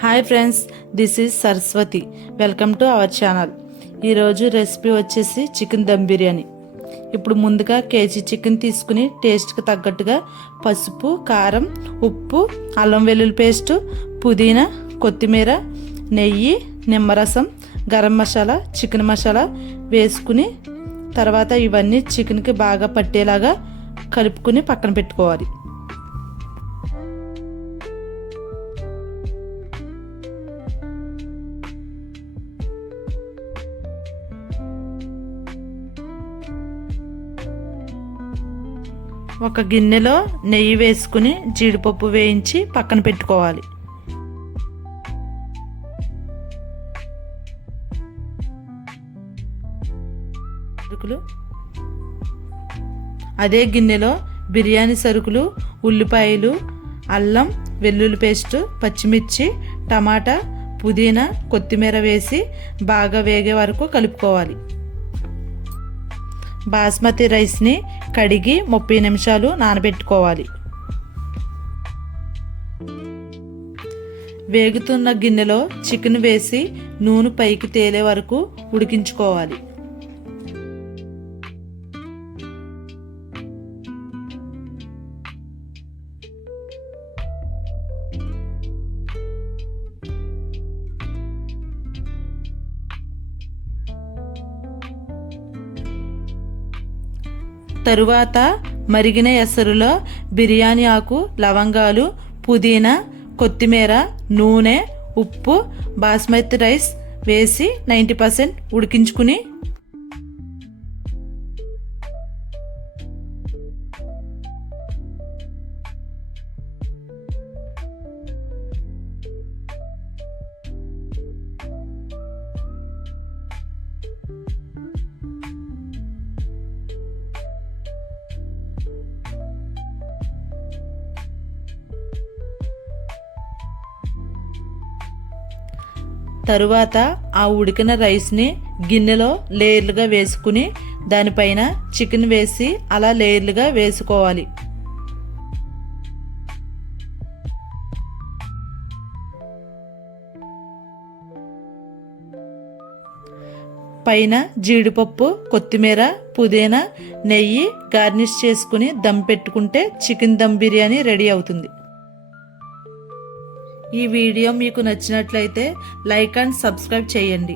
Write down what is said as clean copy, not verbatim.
Hi friends, this is Saraswati. Welcome to our channel. ఈరోజు recipe వచ్చేసి chicken dum biryani. ఇప్పుడు ముందుగా కేజీ చికెన్ తీసుకుని టేస్ట్కి తగ్గట్టుగా పసుపు, కారం, ఉప్పు, అల్లం వెల్లుల్లి పేస్టు, పుదీనా, కొత్తిమీర, నెయ్యి, నిమ్మరసం, గరం మసాలా, చికెన్ మసాలా వేసుకుని తర్వాత ఇవన్నీ చికెన్కి బాగా పట్టేలాగా కలుపుకుని పక్కన పెట్టుకోవాలి. ఒక గిన్నెలో నెయ్యి వేసుకుని జీడిపప్పు వేయించి పక్కన పెట్టుకోవాలి. అదే గిన్నెలో బిర్యానీ సరుకులు, ఉల్లిపాయలు, అల్లం వెల్లుల్లి పేస్టు, పచ్చిమిర్చి, టమాటా, పుదీనా, కొత్తిమీర వేసి బాగా వేగే వరకు కలుపుకోవాలి. బాస్మతి రైస్ని కడిగి 30 నిమిషాలు నానబెట్టుకోవాలి. వేగుతున్న గిన్నెలో చికెన్ వేసి నూనె పైకి తేలే వరకు ఉడికించుకోవాలి. తరువాత మరిగిన ఎసరులో బిర్యానీ ఆకు, లవంగాలు, పుదీనా, కొత్తిమీర, నూనె, ఉప్పు, బాస్మతి రైస్ వేసి 90% ఉడికించుకుని తరువాత ఆ ఉడికిన రైస్ని గిన్నెలో లేయర్లుగా వేసుకుని దానిపైన చికెన్ వేసి అలా లేయర్లుగా వేసుకోవాలి. పైన జీడిపప్పు, కొత్తిమీర, పుదీనా, నెయ్యి గార్నిష్ చేసుకుని దమ్ పెట్టుకుంటే చికెన్ దమ్ బిర్యానీ రెడీ అవుతుంది. ఈ వీడియో మీకు నచ్చినట్లయితే లైక్ అండ్ సబ్స్క్రైబ్ చేయండి.